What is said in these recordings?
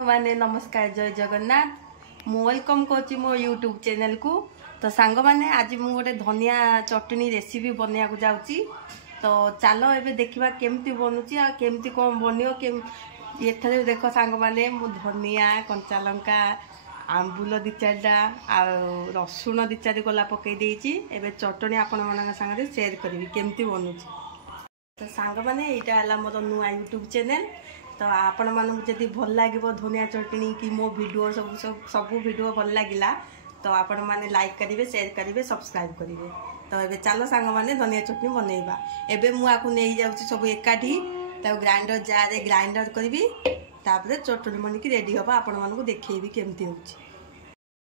माने नमस्कार जय जगन्नाथ मु वेलकम करछि मो यूट्यूब चैनल को। तो सांग माने आज मु गोटे धनिया चटनी रेसिपी बनिया को जाउची। तो चलो एबे देखिबा केमती बनुची आ केमती कोन बनियो के एथरे देखो सांग माने मु धनिया कंचा लंका आंबुल दी चारटा आ रसुण दी चारि गोला पकई देइची। एबे चटनी आपण मन संगे शेयर करबी केमती बनुची। तो सांग माने एटा हला मोर नुआ यूट्यूब चैनल। तो आपण मानक जदि भल लगे धनिया चटनी कि मो वीडियो सब वीडियो भल लगिला तो आपण माने लाइक करेंगे शेयर करेंगे सब्सक्राइब करेंगे। तो ये चलो सांग माने धनिया चटनी बनइबा। एबे मु आकु नहीं जाउची सब एकाठी तो ग्राइंडर जार ग्राइंडर करी तापर चटनी बनिकी रेडी हबा आपण मानक देखैबी केमती होची।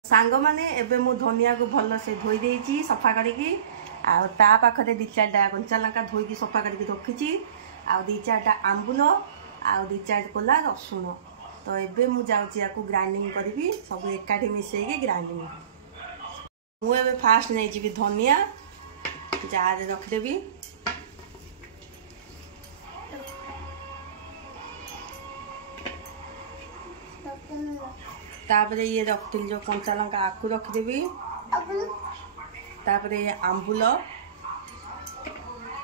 सांग माने एबे मु धनिया को भल से धोई देइची सफा करिकी आ ता पाखरे दी चारटा कंचा लंका धोईकी सफा करिकी रखिची आ दी चारटा आंबुल आउ दी चार कोला रसुण। तो एबे मु जाउची याकू ग्राइंडिंग करबी सब एकाठी मिसेई ग्राइंडिंग। मु एबे फास्ट नै जीबी धनिया जार रख देबी तापरे ये रखतिल जो कंचा लंका आकू रख देबी तापरे ये आंबुल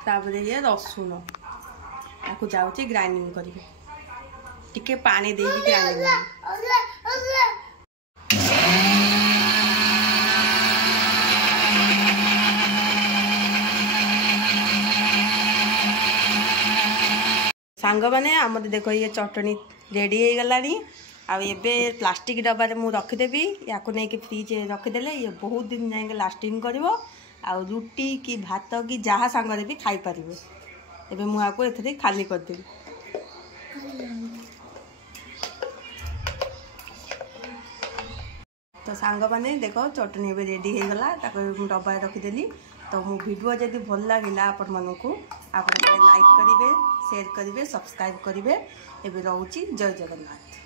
तापरे ये रसुण आकू जाउची ग्राइंडिंग करिवे टिके पानी देबी ग्राइंडिंग। सांग माने आम देखो ये चटनी रेडी हो गलानी। आ एबे प्लास्टिक डब्बा रे मु रखिदेबी याकू नहीं कि फ्रिज रखिदेले ये बहुत दिन जाए लास्टिंग करिवो आ रुटी कि भात कि जहाँ सांगरे भी खाई पारिबे। एबे मु आकू एथरे खाली कर देबी। तो सांग माने देखो चटनी एबे रेडी हो गला ताको डब्बा रखिदेली। तो मो वीडियो जदि भल लागिला आपण मानकू आपण लाइक करिवे शेयर करिवे सब्सक्राइब करिवे। एबे रहउची जय जगन्नाथ।